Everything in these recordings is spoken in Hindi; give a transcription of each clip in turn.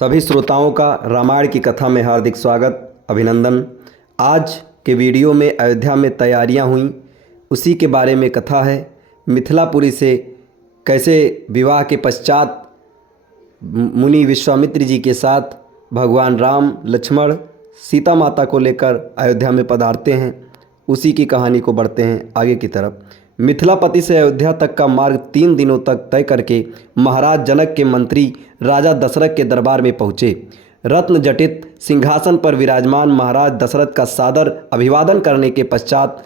सभी श्रोताओं का रामायण की कथा में हार्दिक स्वागत, अभिनंदन। आज के वीडियो में अयोध्या में तैयारियां हुई उसी के बारे में कथा है। मिथिलापुरी से कैसे विवाह के पश्चात मुनि विश्वामित्र जी के साथ भगवान राम लक्ष्मण सीता माता को लेकर अयोध्या में पधारते हैं, उसी की कहानी को बढ़ते हैं आगे की तरफ। मिथिलापति से अयोध्या तक का मार्ग 3 दिनों तक तय करके महाराज जनक के मंत्री राजा दशरथ के दरबार में पहुँचे। रत्न जटित सिंहासन पर विराजमान महाराज दशरथ का सादर अभिवादन करने के पश्चात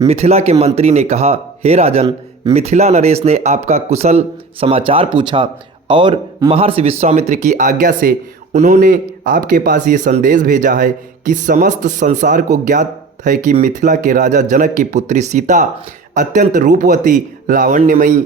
मिथिला के मंत्री ने कहा, हे राजन, मिथिला नरेश ने आपका कुशल समाचार पूछा और महर्षि विश्वामित्र की आज्ञा से उन्होंने आपके पास ये संदेश भेजा है कि समस्त संसार को ज्ञात है कि मिथिला के राजा जनक की पुत्री सीता अत्यंत रूपवती, लावण्यमयी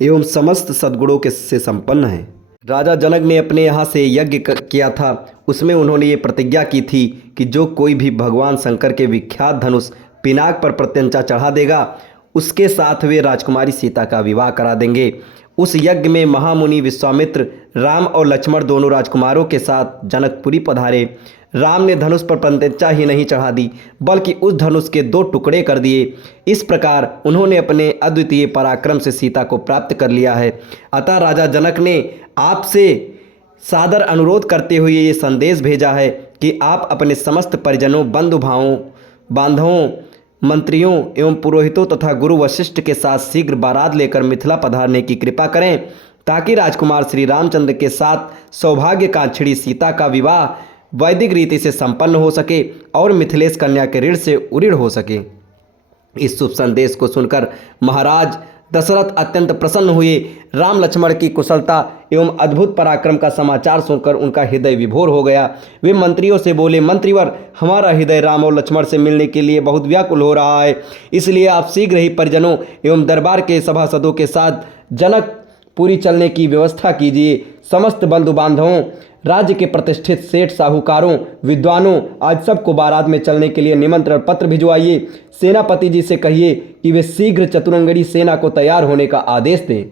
एवं समस्त सद्गुणों के से संपन्न है। राजा जनक ने अपने यहाँ से यज्ञ किया था, उसमें उन्होंने ये प्रतिज्ञा की थी कि जो कोई भी भगवान शंकर के विख्यात धनुष पिनाक पर प्रत्यंचा चढ़ा देगा, उसके साथ वे राजकुमारी सीता का विवाह करा देंगे। उस यज्ञ में महामुनि विश्वामित्र राम और लक्ष्मण दोनों राजकुमारों के साथ जनकपुरी पधारे। राम ने धनुष पर प्रत्यंचा ही नहीं चढ़ा दी, बल्कि उस धनुष के 2 टुकड़े कर दिए। इस प्रकार उन्होंने अपने अद्वितीय पराक्रम से सीता को प्राप्त कर लिया है। अतः राजा जनक ने आपसे सादर अनुरोध करते हुए ये संदेश भेजा है कि आप अपने समस्त परिजनों, बंधु भावों, बांधवों, मंत्रियों एवं पुरोहितों तथा गुरु वशिष्ठ के साथ शीघ्र बारात लेकर मिथिला पधारने की कृपा करें, ताकि राजकुमार श्री रामचंद्र के साथ सौभाग्यकांक्षिणी सीता का विवाह वैदिक रीति से संपन्न हो सके और मिथिलेश कन्या के ऋण से उऋण हो सके। इस शुभ संदेश को सुनकर महाराज दशरथ अत्यंत प्रसन्न हुए। राम लक्ष्मण की कुशलता एवं अद्भुत पराक्रम का समाचार सुनकर उनका हृदय विभोर हो गया। वे मंत्रियों से बोले, मंत्रीवर, हमारा हृदय राम और लक्ष्मण से मिलने के लिए बहुत व्याकुल हो रहा है, इसलिए आप शीघ्र ही परिजनों एवं दरबार के सभासदों के साथ जनकपुरी चलने की व्यवस्था कीजिए। समस्त बंधु बांधवों, राज्य के प्रतिष्ठित सेठ, साहूकारों, विद्वानों, आज सबको बारात में चलने के लिए निमंत्रण पत्र भिजवाइए। सेनापति जी से कहिए कि वे शीघ्र चतुरंगड़ी सेना को तैयार होने का आदेश दें।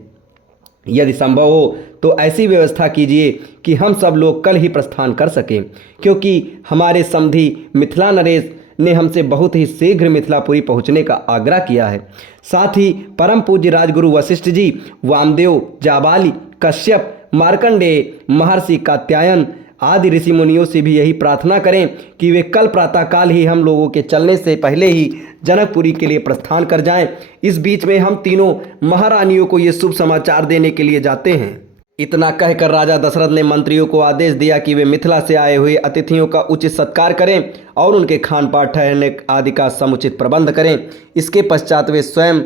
यदि संभव हो तो ऐसी व्यवस्था कीजिए कि हम सब लोग कल ही प्रस्थान कर सकें, क्योंकि हमारे समधी मिथिला नरेश ने हमसे बहुत ही शीघ्र मिथिलापुरी पहुंचने का आग्रह किया है। साथ ही परम पूज्य राजगुरु वशिष्ठ जी, वामदेव, जाबाली, कश्यप, मार्कंडेय, महर्षि कात्यायन आदि ऋषि मुनियों से भी यही प्रार्थना करें कि वे कल प्रातःकाल ही हम लोगों के चलने से पहले ही जनकपुरी के लिए प्रस्थान कर जाएं। इस बीच में हम तीनों महारानियों को ये शुभ समाचार देने के लिए जाते हैं। इतना कहकर राजा दशरथ ने मंत्रियों को आदेश दिया कि वे मिथिला से आए हुए अतिथियों का उचित सत्कार करें और उनके खान पान, ठहरने आदि का समुचित प्रबंध करें। इसके पश्चात वे स्वयं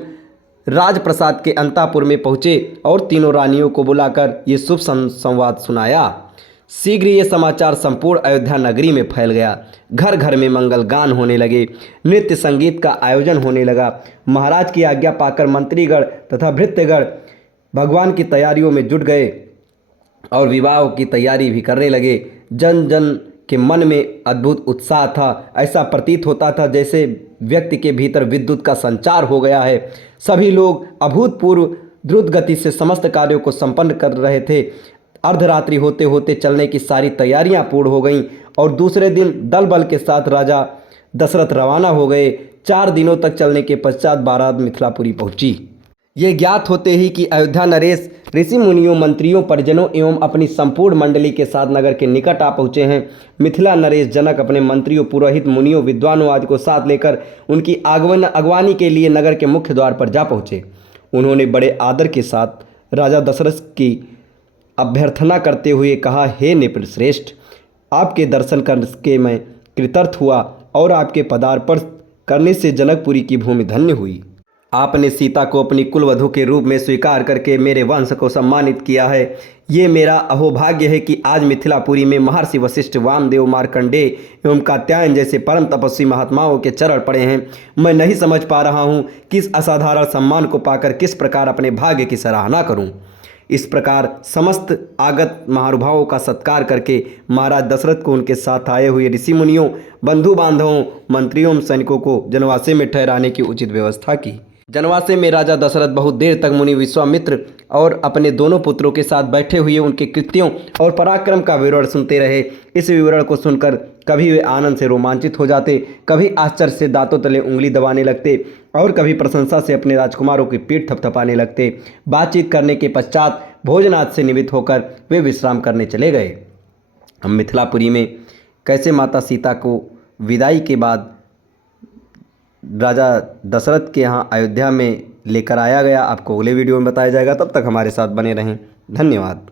राजप्रसाद के अंतापुर में पहुँचे और तीनों रानियों को बुलाकर ये शुभ संवाद सुनाया। शीघ्र ये समाचार संपूर्ण अयोध्या नगरी में फैल गया। घर घर में मंगल गान होने लगे, नृत्य संगीत का आयोजन होने लगा। महाराज की आज्ञा पाकर मंत्रीगण तथा भृत्यगण भगवान की तैयारियों में जुट गए और विवाह की तैयारी भी करने लगे। जन जन के मन में अद्भुत उत्साह था। ऐसा प्रतीत होता था जैसे व्यक्ति के भीतर विद्युत का संचार हो गया है। सभी लोग अभूतपूर्व द्रुत गति से समस्त कार्यों को संपन्न कर रहे थे। अर्धरात्रि होते होते चलने की सारी तैयारियां पूर्ण हो गईं और दूसरे दिन दल बल के साथ राजा दशरथ रवाना हो गए। 4 दिनों तक चलने के पश्चात बारात मिथिलापुरी पहुंची। ये ज्ञात होते ही कि अयोध्या नरेश ऋषि मुनियों, मंत्रियों, परिजनों एवं अपनी संपूर्ण मंडली के साथ नगर के निकट आ पहुँचे हैं। मिथिला नरेश जनक अपने मंत्रियों, पुरोहित, मुनियों, विद्वानों आदि को साथ लेकर उनकी अगवानी के लिए नगर के मुख्य द्वार पर जा पहुँचे। उन्होंने बड़े आदर के साथ राजा दशरथ की अभ्यर्थना करते हुए कहा, हे नृपश्रेष्ठ, आपके दर्शन करके मैं कृतार्थ हुआ और आपके पदार्पण करने से जनकपुरी की भूमि धन्य हुई। आपने सीता को अपनी कुलवधू के रूप में स्वीकार करके मेरे वंश को सम्मानित किया है। ये मेरा अहोभाग्य है कि आज मिथिलापुरी में महर्षि वशिष्ठ, वामदेव, मार्कंडेय एवं कात्यायन जैसे परम तपस्वी महात्माओं के चरण पड़े हैं। मैं नहीं समझ पा रहा हूँ कि इस असाधारण सम्मान को पाकर किस प्रकार अपने भाग्य की सराहना करूँ। इस प्रकार समस्त आगत महानुभावों का सत्कार करके महाराज दशरथ को उनके साथ आए हुए ऋषि मुनियों, बंधु बांधवों, मंत्रियों, सैनिकों को जनवासे में ठहराने की उचित व्यवस्था की। जनवासे में राजा दशरथ बहुत देर तक मुनि विश्वामित्र और अपने दोनों पुत्रों के साथ बैठे हुए उनके कृत्यों और पराक्रम का विवरण सुनते रहे। इस विवरण को सुनकर कभी वे आनंद से रोमांचित हो जाते, कभी आश्चर्य से दांतों तले उंगली दबाने लगते और कभी प्रशंसा से अपने राजकुमारों की पीठ थपथपाने लगते। बातचीत करने के पश्चात भोजनाद से निवृत्त होकर वे विश्राम करने चले गए। हम मिथिलापुरी में कैसे माता सीता को विदाई के बाद राजा दशरथ के यहाँ अयोध्या में लेकर आया गया, आपको अगले वीडियो में बताया जाएगा। तब तक हमारे साथ बने रहें। धन्यवाद।